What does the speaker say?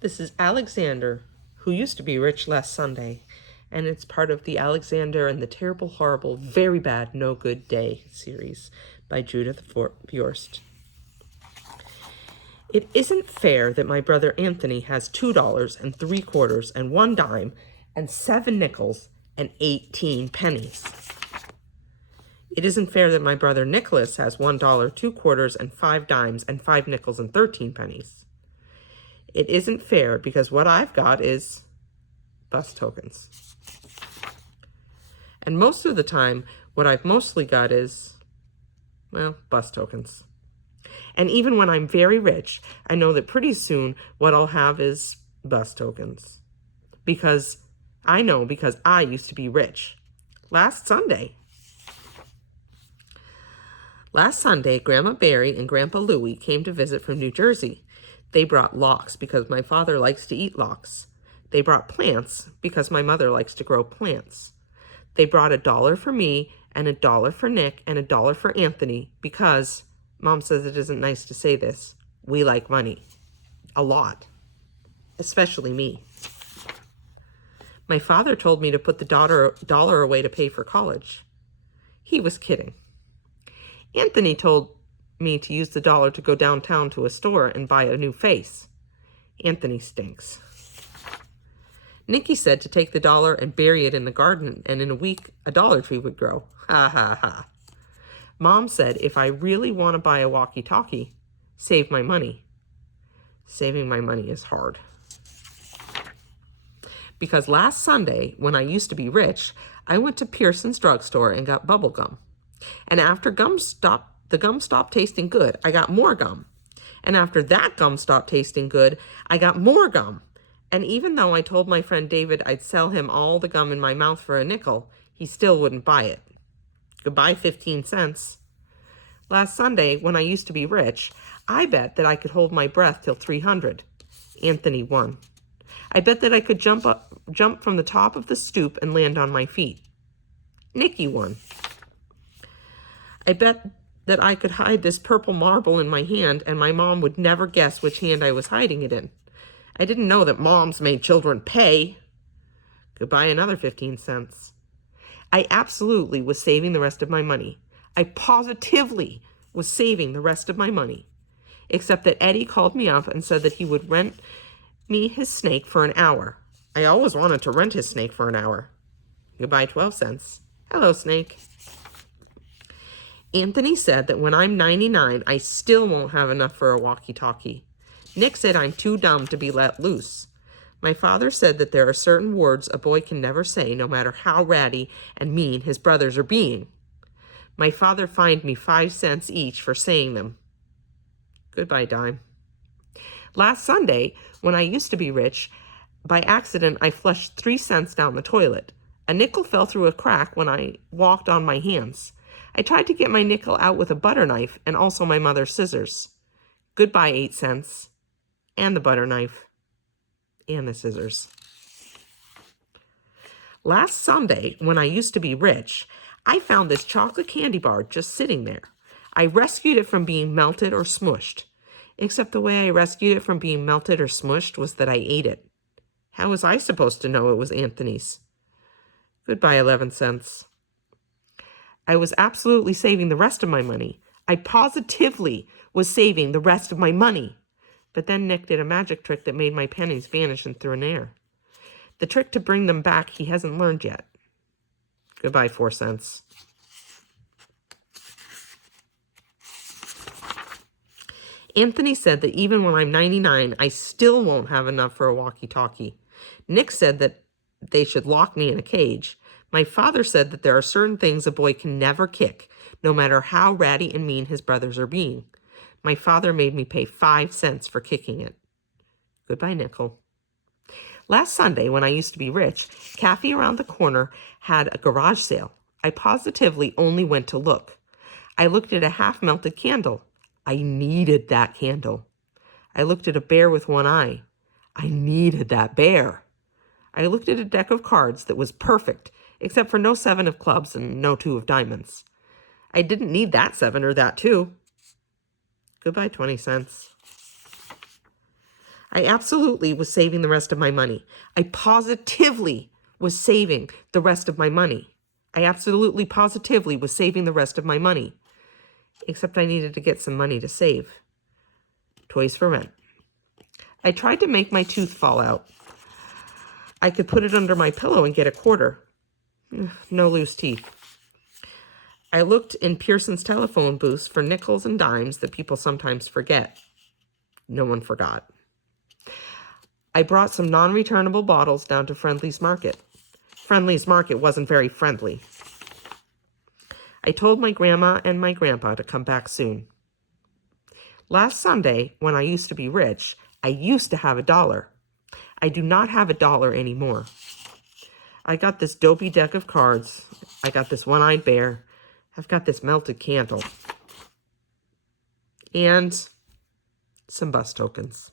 This is Alexander, who used to be rich last Sunday, and it's part of the Alexander and the Terrible, Horrible, Very Bad, No Good Day series by Judith Bjorst. It isn't fair that my brother Anthony has $2.75 and 1 dime and 7 nickels and 18 pennies. It isn't fair that my brother Nicholas has $1, 2 quarters and 5 dimes and 5 nickels and 13 pennies. It isn't fair because what I've got is bus tokens. And most of the time, what I've mostly got is, well, bus tokens. And even when I'm very rich, I know that pretty soon what I'll have is bus tokens. Because I used to be rich. Last Sunday, Grandma Barry and Grandpa Louie came to visit from New Jersey. They brought lox because my father likes to eat lox. They brought plants because my mother likes to grow plants. They brought $1 for me and $1 for Nick and $1 for Anthony because, Mom says it isn't nice to say this, we like money. A lot. Especially me. My father told me to put the dollar away to pay for college. He was kidding. Anthony told me to use the $1 to go downtown to a store and buy a new face. Anthony stinks. Nicky said to take the $1 and bury it in the garden, and in a week a Dollar Tree would grow. Ha ha ha. Mom said if I really want to buy a walkie-talkie, save my money. Saving my money is hard. Because last Sunday, when I used to be rich, I went to Pearson's drugstore and got bubble gum. And after the gum stopped tasting good, I got more gum. And after that gum stopped tasting good, I got more gum. And even though I told my friend David I'd sell him all the gum in my mouth for a nickel, he still wouldn't buy it. Goodbye 15 cents. Last Sunday, when I used to be rich, I bet that I could hold my breath till 300. Anthony won. I bet that I could jump from the top of the stoop and land on my feet. Nicky won. I bet that I could hide this purple marble in my hand and my mom would never guess which hand I was hiding it in. I didn't know that moms made children pay. Goodbye another 15 cents. I absolutely was saving the rest of my money. I positively was saving the rest of my money. Except that Eddie called me up and said that he would rent me his snake for an hour. I always wanted to rent his snake for an hour. Goodbye 12 cents. Hello, snake. Anthony said that when I'm 99, I still won't have enough for a walkie-talkie. Nick said I'm too dumb to be let loose. My father said that there are certain words a boy can never say, no matter how ratty and mean his brothers are being. My father fined me 5 cents each for saying them. Goodbye, dime. Last Sunday, when I used to be rich, by accident I flushed 3 cents down the toilet. A nickel fell through a crack when I walked on my hands. I tried to get my nickel out with a butter knife and also my mother's scissors. Goodbye 8 cents. And the butter knife. And the scissors. Last Sunday, when I used to be rich, I found this chocolate candy bar just sitting there. I rescued it from being melted or smushed. Except the way I rescued it from being melted or smushed was that I ate it. How was I supposed to know it was Anthony's? Goodbye 11 cents. I was absolutely saving the rest of my money. I positively was saving the rest of my money. But then Nick did a magic trick that made my pennies vanish in thin air. The trick to bring them back he hasn't learned yet. Goodbye 4 cents. Anthony said that even when I'm 99, I still won't have enough for a walkie-talkie. Nick said that they should lock me in a cage. My father said that there are certain things a boy can never kick, no matter how ratty and mean his brothers are being. My father made me pay 5 cents for kicking it. Goodbye, nickel. Last Sunday, when I used to be rich, Cafe around the corner had a garage sale. I positively only went to look. I looked at a half-melted candle. I needed that candle. I looked at a bear with one eye. I needed that bear. I looked at a deck of cards that was perfect, except for no 7 of clubs and no 2 of diamonds. I didn't need that 7 or that 2. Goodbye 20 cents. I absolutely was saving the rest of my money. I positively was saving the rest of my money. I absolutely positively was saving the rest of my money. Except I needed to get some money to save. Toys for rent. I tried to make my tooth fall out. I could put it under my pillow and get a quarter. No loose teeth. I looked in Pearson's telephone booths for nickels and dimes that people sometimes forget. No one forgot. I brought some non-returnable bottles down to Friendly's Market. Friendly's Market wasn't very friendly. I told my grandma and my grandpa to come back soon. Last Sunday, when I used to be rich, I used to have $1. I do not have $1 anymore. I got this dopey deck of cards. I got this one-eyed bear. I've got this melted candle. And some bus tokens.